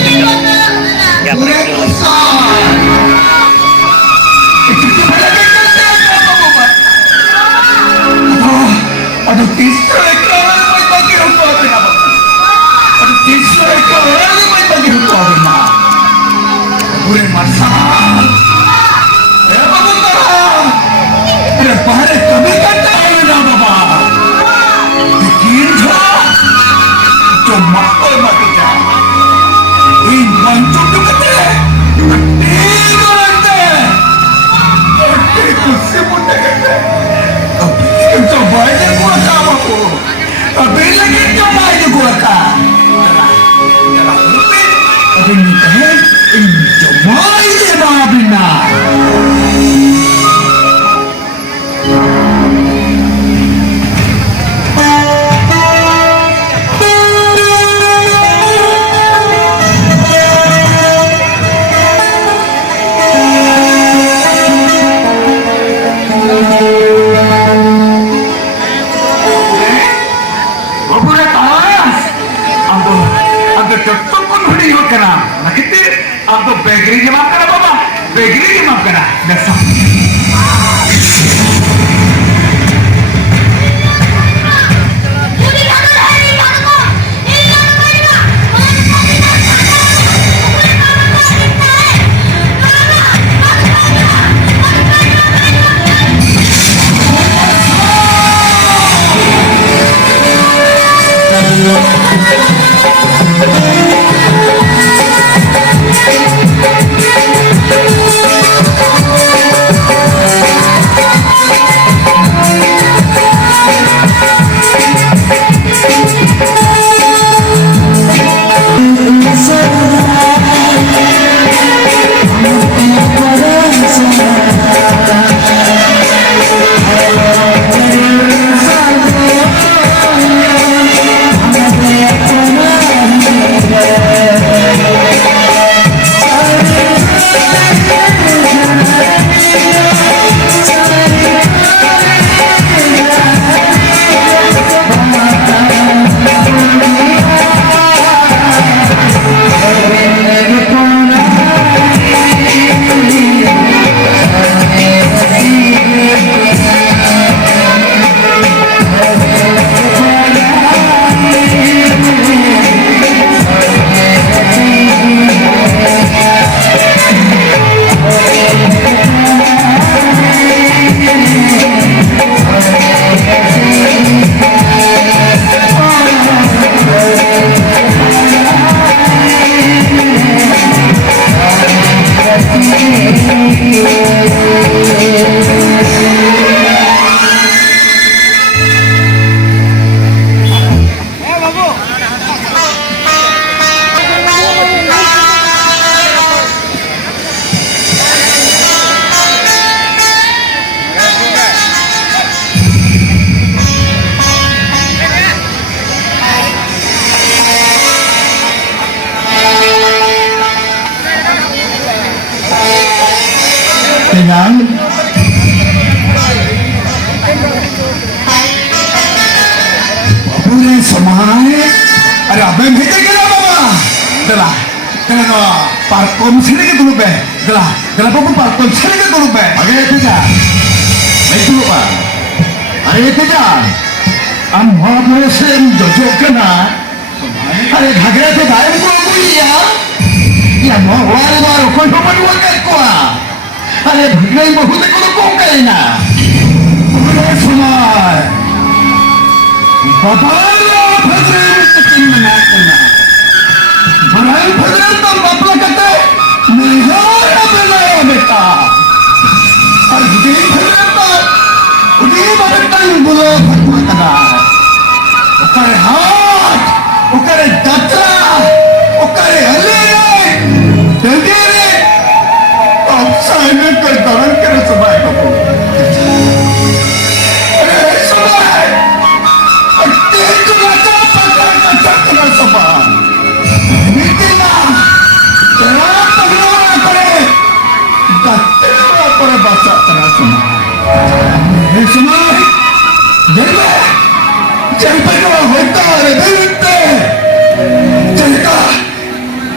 Ya break dulu. Aduh, kisah ikan may bagi hukum apa nama? Aduh, kisah ikan may bagi hukum apa nama? Gue masak. Bapak, ada pahare kami kata na baba. Bikin jo, cuma kau mati jah. In bantu tu kata, tiga nanti, itu sebut kata. Tapi coba aja gua sama aku. Tapi lagi coba aja gua kan. Tapi ni kan, coba aja dah bina. आपको bakery के माफ करा बाबा bakery के माफ करा दसा dengan पूरे समाज अरे अबे भेजे के ना बाबा दला दला पार्कों से लेके दूर पे दला दला बाबू पार्कों से लेके दूर पे आगे ये जा नहीं दूर पा अरे ये जा हम वहाँ पर से जोजो के ना अरे घाघरे से गायब को कोई या वहाँ वाले वालों कोई पकड़ हुआ क्या कोआ अरे भगवान बहुत को कौन करेगा पूरे समाज बाबा फजरे में तीन मना करना बराबर फजरे तो बापला कहते नहीं है बेला बेटा और दिन फजरे तो उन्हीं बदलता ही बोलो फटवा करा उकरे हाथ उकरे दातरा उकरे हले जल्दी रे अब साइने कर दरन करे समय को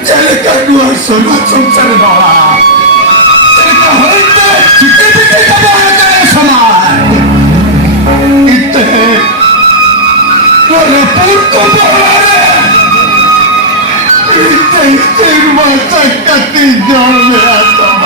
चल 서로 정찰을 놔라. 그러니까 할때 죽게 가면 하잖아서만 이때 너를 볼거 말해. 이때 맞아 같은 경우야 정말.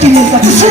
tingin ka kasi